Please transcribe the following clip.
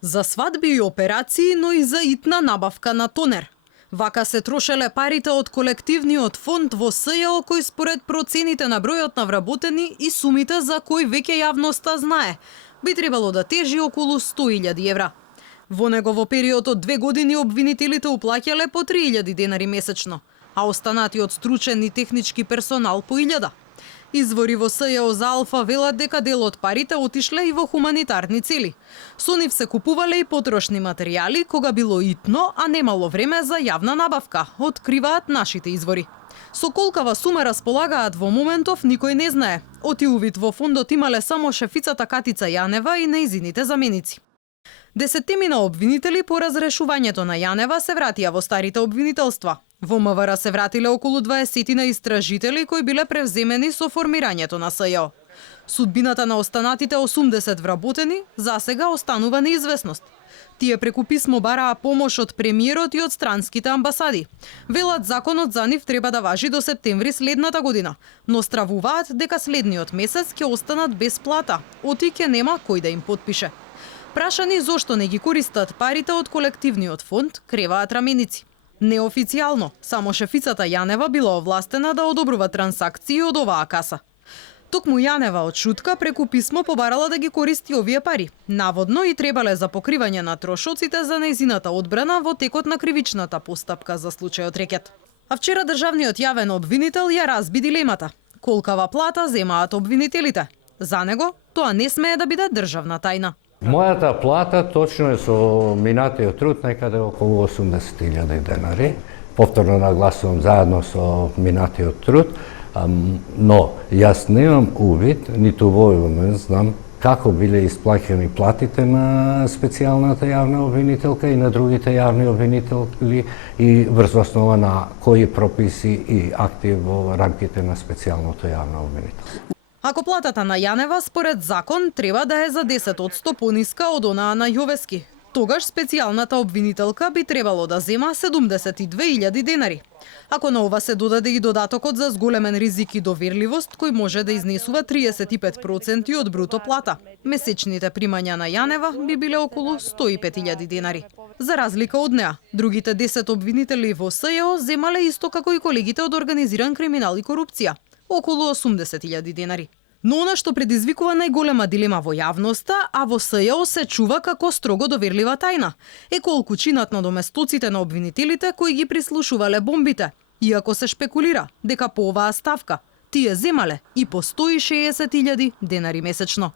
За свадби и операции, но и за итна набавка на тонер. Вака се трошеле парите од колективниот фонд во СЈО кој според процените на бројот на вработени и сумите за кој веќе јавноста знае, би требало да тежи околу 100.000 евра. Во него во период од 2 години обвинителите уплаќале по 3.000 денари месечно, а останатиот стручен и технички персонал по 1.000. Извори во СЈО за Алфа велат дека дел од парите отишле и во хуманитарни цели. Со нив се купувале и потрошни материјали кога било итно, а немало време за јавна набавка, откриваат нашите извори. Со колкава сума располагаат во моментов никој не знае. Оти увид во фондот имале само шефицата Катица Јанева и нејзините заменици. Десеттимина обвинители по разрешувањето на Јанева се вратија во старите обвинителства. Во МВР се вратиле околу 20 на истражители кои биле превземени со формирањето на СЈО. Судбината на останатите 80 вработени засега останува неизвестност. Тие преку писмо бараа помош од премиерот и од странските амбасади. Велат законот за нив треба да важи до септември следната година, но стравуваат дека следниот месец ќе останат без плата, оти ќе нема кој да им подпише. Прашани зошто не ги користат парите од колективниот фонд, креваат раменици. Неофицијално, само шефицата Јанева била овластена да одобрува трансакции од оваа каса. Токму Јанева од шутка преку писмо побарала да ги користи овие пари. Наводно и требале за покривање на трошоците за нејзината одбрана во текот на кривичната постапка за случајот рекет. А вчера државниот јавен обвинител ја разби дилемата. Колкава плата земаат обвинителите? За него тоа не смее да биде државна тајна. Мојата плата точно е со минатиот труд некаде околу 80.000 денари. Повторно нагласувам заедно со минатиот труд, но јас немам увид, ниту во овој момент знам како биле исплаќени платите на специјалната јавна обвинителка и на другите јавни обвинители и врз основа на кои прописи и акти во рамките на специјалното јавно обвинителство. Ако платата на Јанева според закон треба да е за 10% пониска од онаа на Јовески, тогаш специјалната обвинителка би требало да зема 72.000 денари. Ако на ова се додаде и додатокот за зголемен ризик и доверливост, кој може да изнесува 35% од бруто плата, месечните примања на Јанева би биле околу 105.000 денари. За разлика од неа, другите 10 обвинители во СЈО земале исто како и колегите од организиран криминал и корупција, околу 80.000 денари. Но она што предизвикува најголема дилема во јавноста, а во СЈО се чува како строго доверлива тајна, е колку чинат на доместоците на обвинителите кои ги прислушувале бомбите, иако се шпекулира дека по оваа ставка тие земале и по 160.000 денари месечно.